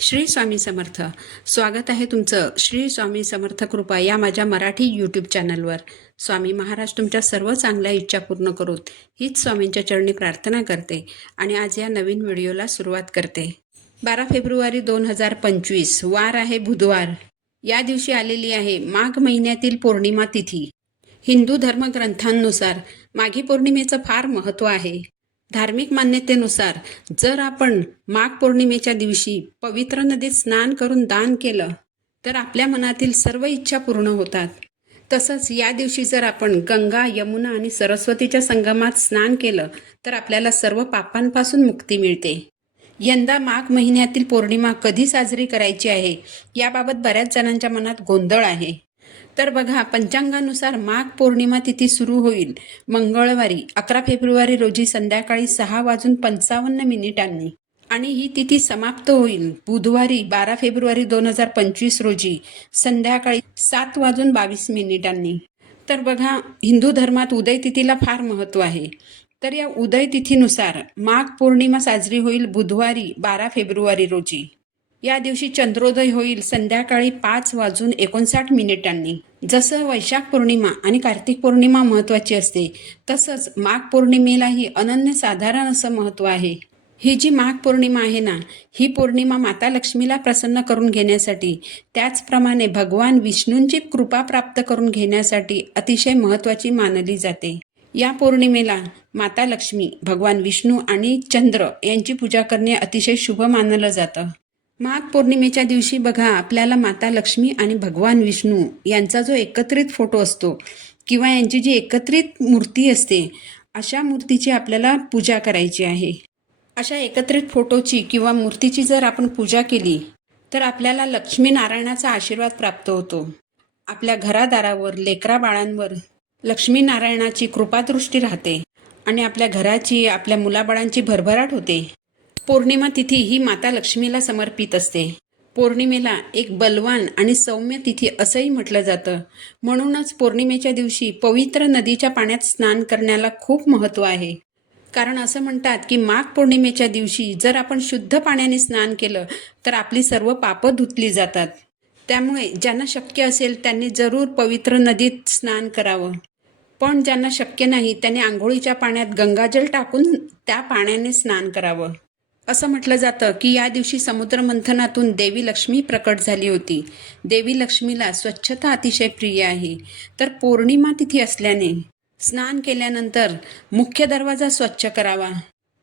श्री स्वामी समर्थ. स्वागत आहे तुमचं श्री स्वामी समर्थ कृपा या माझ्या मराठी यूट्यूब चॅनलवर. स्वामी महाराज तुमच्या सर्व चांगल्या इच्छा पूर्ण करोत हीच स्वामींच्या चरणी प्रार्थना करते आणि आज या नवीन व्हिडिओला सुरुवात करते. 12 फेब्रुवारी 2025 वार आहे बुधवार. या दिवशी आलेली आहे माघ महिन्यातील पौर्णिमा तिथी. हिंदू धर्मग्रंथांनुसार माघी पौर्णिमेचं फार महत्त्व आहे. धार्मिक मान्यतेनुसार जर आपण माघ पौर्णिमेच्या दिवशी पवित्र नदीत स्नान करून दान केलं तर आपल्या मनातील सर्व इच्छा पूर्ण होतात. तसंच या दिवशी जर आपण गंगा, यमुना आणि सरस्वतीच्या संगमात स्नान केलं तर आपल्याला सर्व पापांपासून मुक्ती मिळते. यंदा माघ महिन्यातील पौर्णिमा कधी साजरी करायची आहे याबाबत बऱ्याच जणांच्या मनात गोंधळ आहे. तर बघा, पंचांगानुसार माघ पौर्णिमा तिथी सुरू होईल मंगळवारी 11 फेब्रुवारी रोजी संध्याकाळी 6:55 आणि ही तिथी समाप्त होईल बुधवारी 12 फेब्रुवारी 2025 रोजी संध्याकाळी 7:22. तर बघा, हिंदू धर्मात उदय तिथीला फार महत्त्व आहे. तर या उदय तिथीनुसार माघ पौर्णिमा साजरी होईल बुधवारी 12 फेब्रुवारी रोजी. या दिवशी चंद्रोदय होईल संध्याकाळी 5:59. जसं वैशाख पौर्णिमा आणि कार्तिक पौर्णिमा महत्त्वाची असते तसंच माघ पौर्णिमेलाही अनन्यसाधारण असं महत्त्व आहे. ही जी माघ पौर्णिमा आहे ना, ही पौर्णिमा माता लक्ष्मीला प्रसन्न करून घेण्यासाठी त्याचप्रमाणे भगवान विष्णूंची कृपा प्राप्त करून घेण्यासाठी अतिशय महत्त्वाची मानली जाते. या पौर्णिमेला माता लक्ष्मी, भगवान विष्णू आणि चंद्र यांची पूजा करणे अतिशय शुभ मानलं जातं. माघ पौर्णिमेच्या दिवशी बघा, आपल्याला माता लक्ष्मी आणि भगवान विष्णू यांचा जो एकत्रित फोटो असतो किंवा यांची जी एकत्रित मूर्ती असते अशा मूर्तीची आपल्याला पूजा करायची आहे. अशा एकत्रित फोटोची किंवा मूर्तीची जर आपण पूजा केली तर आपल्याला लक्ष्मीनारायणाचा आशीर्वाद प्राप्त होतो. आपल्या घरादारावर, लेकरा बाळांवर लक्ष्मीनारायणाची कृपादृष्टी राहते आणि आपल्या घराची, आपल्या मुलाबाळांची भरभराट होते. पौर्णिमा तिथी ही माता लक्ष्मीला समर्पित असते. पौर्णिमेला एक बलवान आणि सौम्य तिथी असंही म्हटलं जातं. म्हणूनच पौर्णिमेच्या दिवशी पवित्र नदीच्या पाण्यात स्नान करण्याला खूप महत्त्व आहे. कारण असं म्हणतात की माघ पौर्णिमेच्या दिवशी जर आपण शुद्ध पाण्याने स्नान केलं तर आपली सर्व पापं धुतली जातात. त्यामुळे ज्यांना शक्य असेल त्यांनी जरूर पवित्र नदीत स्नान करावं. पण ज्यांना शक्य नाही त्यांनी आंघोळीच्या पाण्यात गंगाजल टाकून त्या पाण्याने स्नान करावं. असं म्हटलं जातं की या दिवशी समुद्रमंथनातून देवी लक्ष्मी प्रकट झाली होती. देवी लक्ष्मीला स्वच्छता अतिशय प्रिय आहे. तर पौर्णिमा तिथी असल्याने स्नान केल्यानंतर मुख्य दरवाजा स्वच्छ करावा.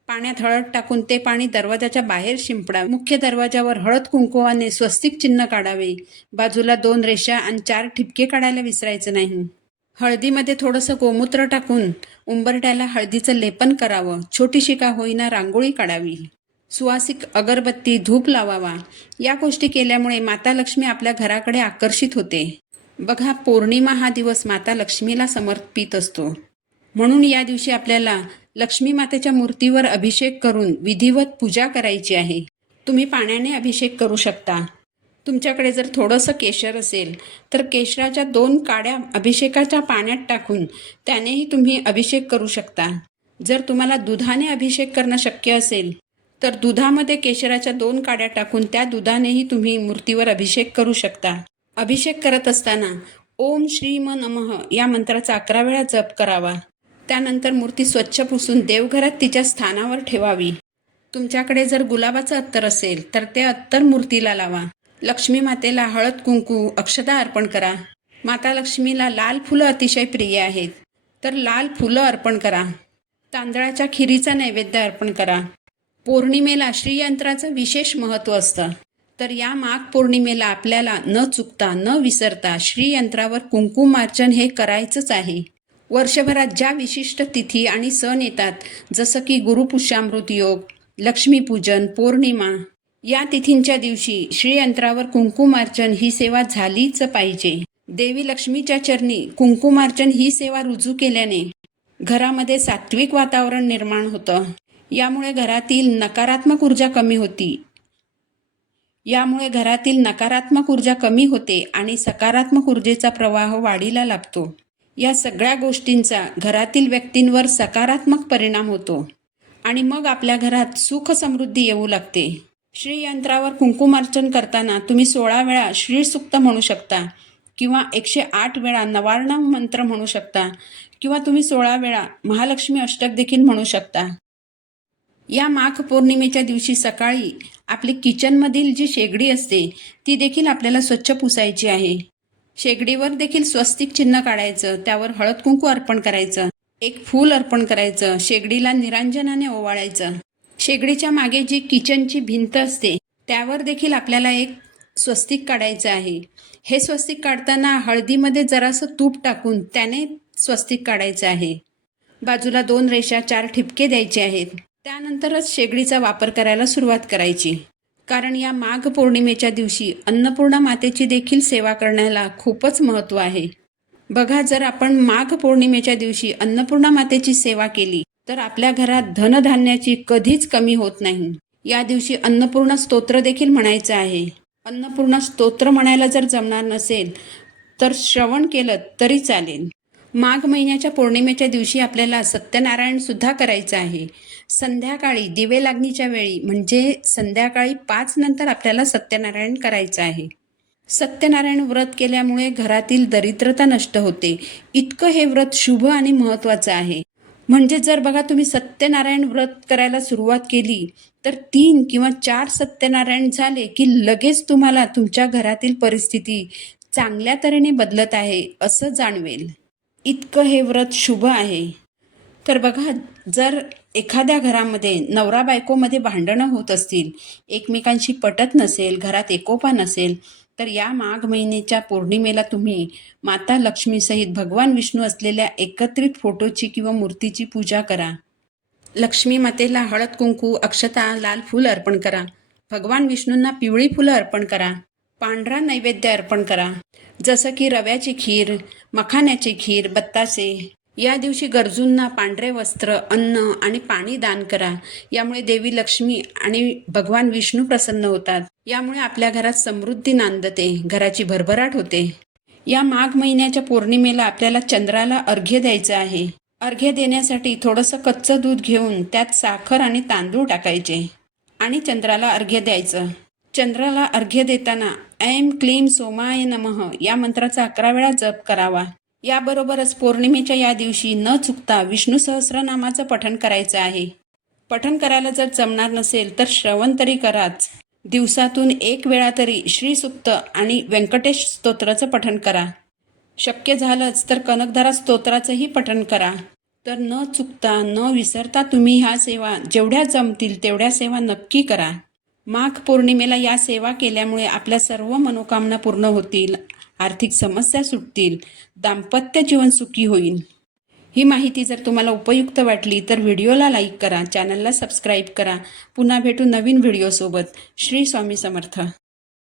पाण्यात हळद टाकून ते पाणी दरवाजाच्या बाहेर शिंपडावे. मुख्य दरवाजावर हळद कुंकवाने स्वस्तिक चिन्ह काढावे. बाजूला 2 रेषा आणि 4 ठिपके काढायला विसरायचं नाही. हळदीमध्ये थोडंसं गोमूत्र टाकून उंबरठ्याला हळदीचं लेपन करावं. छोटीशी का होईना रांगोळी काढावी. सुवासिक अगरबत्ती, धूप लावावा. या गोष्टी केल्यामुळे माता लक्ष्मी आपल्या घराकडे आकर्षित होते. बघा, पौर्णिमा हा दिवस माता लक्ष्मीला समर्पित असतो. म्हणून या दिवशी आपल्याला लक्ष्मी मातेच्या मूर्तीवर अभिषेक करून विधिवत पूजा करायची आहे. तुम्ही पाण्याने अभिषेक करू शकता. तुमच्याकडे जर थोडंसं केशर असेल तर केशराच्या 2 काड्या अभिषेकाच्या पाण्यात टाकून त्यानेही तुम्ही अभिषेक करू शकता. जर तुम्हाला दुधाने अभिषेक करणं शक्य असेल तर दुधामध्ये केशराच्या 2 काड्या टाकून त्या दुधानेही तुम्ही मूर्तीवर अभिषेक करू शकता. अभिषेक करत असताना ओम श्री म नमः या मंत्राचा 11 वेळा जप करावा. त्यानंतर मूर्ती स्वच्छ पुसून देवघरात तिच्या स्थानावर ठेवावी. तुमच्याकडे जर गुलाबाचं अत्तर असेल तर ते अत्तर मूर्तीला लावा. लक्ष्मी मातेला हळद कुंकू, अक्षता अर्पण करा. माता लक्ष्मीला लाल फुलं अतिशय प्रिय आहेत तर लाल फुलं अर्पण करा. तांदळाच्या खिरीचा नैवेद्य अर्पण करा. पौर्णिमेला श्रीयंत्राचं विशेष महत्त्व असतं. तर या माघ पौर्णिमेला आपल्याला न चुकता, न विसरता श्रीयंत्रावर कुंकुमार्चन हे करायचंच आहे. वर्षभरात ज्या विशिष्ट तिथी आणि सण येतात जसं की गुरुपुष्यामृत योग, लक्ष्मीपूजन, पौर्णिमा या तिथींच्या दिवशी श्रीयंत्रावर कुंकुमार्चन ही सेवा झालीच पाहिजे. देवी लक्ष्मीच्या चरणी कुंकुमार्चन ही सेवा रुजू केल्याने घरामध्ये सात्विक वातावरण निर्माण होतं. यामुळे घरातील नकारात्मक ऊर्जा कमी होते आणि सकारात्मक ऊर्जेचा प्रवाह वाढीला लागतो. या सगळ्या गोष्टींचा घरातील व्यक्तींवर सकारात्मक परिणाम होतो आणि मग आपल्या घरात सुख समृद्धी येऊ लागते. श्रीयंत्रावर कुंकुमार्चन करताना तुम्ही 16 वेळा श्रीसूक्त म्हणू शकता किंवा 108 वेळा नवार्णव मंत्र म्हणू शकता किंवा तुम्ही 16 वेळा महालक्ष्मी अष्टक देखील म्हणू शकता. या माघ पौर्णिमेच्या दिवशी सकाळी आपली किचनमधील जी शेगडी असते ती देखील आपल्याला स्वच्छ पुसायची आहे. शेगडीवर देखील स्वस्तिक चिन्ह काढायचं, त्यावर हळद कुंकू अर्पण करायचं, एक फूल अर्पण करायचं, शेगडीला निरांजनाने ओवाळायचं. शेगडीच्या मागे जी किचनची भिंत असते त्यावर देखील आपल्याला एक स्वस्तिक काढायचं आहे. हे स्वस्तिक काढताना हळदीमध्ये जरासं तूप टाकून त्याने स्वस्तिक काढायचं आहे. बाजूला 2 रेषा 4 ठिपके द्यायचे आहेत. त्यानंतरच शेगडीचा वापर करायला सुरुवात करायची. कारण या माघ पौर्णिमेच्या दिवशी अन्नपूर्णा मातेची देखील सेवा करण्याला खूपच महत्त्व आहे. बघा, जर आपण माघ पौर्णिमेच्या दिवशी अन्नपूर्णा मातेची सेवा केली तर आपल्या घरात धनधान्याची कधीच कमी होत नाही. या दिवशी अन्नपूर्णा स्तोत्र देखील म्हणायचं आहे. अन्नपूर्णा स्तोत्र म्हणायला जर जमणार नसेल तर श्रवण केलं तरी चालेल. माघ महिन्याच्या पौर्णिमेच्या दिवशी आपल्याला सत्यनारायण सुद्धा करायचं आहे. संध्याकाळी दिवे लागणीच्या वेळी म्हणजे संध्याकाळी 5 नंतर आपल्याला सत्यनारायण करायचं आहे. सत्यनारायण व्रत केल्यामुळे घरातील दरिद्रता नष्ट होते. इतकं हे व्रत शुभ आणि महत्त्वाचं आहे. म्हणजे जर बघा तुम्ही सत्यनारायण व्रत करायला सुरुवात केली तर 3 किंवा 4 सत्यनारायण झाले की लगेच तुम्हाला तुमच्या घरातील परिस्थिती चांगल्या तऱ्हेने बदलत आहे असं जाणवेल. इतकं हे व्रत शुभ आहे. तर बघा, जर एखाद्या घरामध्ये नवरा बायकोमध्ये भांडणं होत असतील, एकमेकांशी पटत नसेल, घरात एकोपा नसेल, तर या माघ महिन्याच्या पौर्णिमेला तुम्ही माता लक्ष्मीसहित भगवान विष्णू असलेल्या एकत्रित फोटोची किंवा मूर्तीची पूजा करा. लक्ष्मी मातेला हळद कुंकू, अक्षता, लाल फूल अर्पण करा. भगवान विष्णूंना पिवळी फुलं अर्पण करा. पांढरा नैवेद्य अर्पण करा, जसं की रव्याची खीर, मखाण्याची खीर, बत्तासे. या दिवशी गरजूंना पांढरे वस्त्र, अन्न आणि पाणी दान करा. यामुळे देवी लक्ष्मी आणि भगवान विष्णू प्रसन्न होतात. यामुळे आपल्या घरात समृद्धी नांदते, घराची भरभराट होते. या माघ महिन्याच्या पौर्णिमेला आपल्याला चंद्राला अर्घ्य द्यायचं आहे. अर्घ्य देण्यासाठी थोडंसं कच्चं दूध घेऊन त्यात साखर आणि तांदूळ टाकायचे आणि चंद्राला अर्घ्य द्यायचं. चंद्राला अर्घ्य देताना ऐं क्लीं सोमाय नमः या मंत्राचा 11 वेळा जप करावा. याबरोबरच पौर्णिमेच्या या दिवशी न चुकता विष्णू सहस्रनामाचं पठण करायचं आहे. पठण करायला जर जमणार नसेल तर श्रवण तरी कराच. दिवसातून 1 वेळा तरी श्रीसूक्त आणि व्यंकटेश स्तोत्राचं पठण करा. शक्य झालंच तर कनकधारा स्तोत्राचंही पठण करा. तर न चुकता न विसरता तुम्ही ह्या सेवा जेवढ्या जमतील तेवढ्या सेवा नक्की करा. माघ पौर्णिमेला या सेवा केल्यामुळे आपल्या सर्व मनोकामना पूर्ण होतील, आर्थिक समस्या सुटतील, दाम्पत्य जीवन सुखी होईल. ही माहिती जर तुम्हाला उपयुक्त वाटली तर व्हिडिओला लाईक करा, चॅनलला सबस्क्राईब करा. पुन्हा भेटू नवीन व्हिडिओसोबत. श्री स्वामी समर्थ.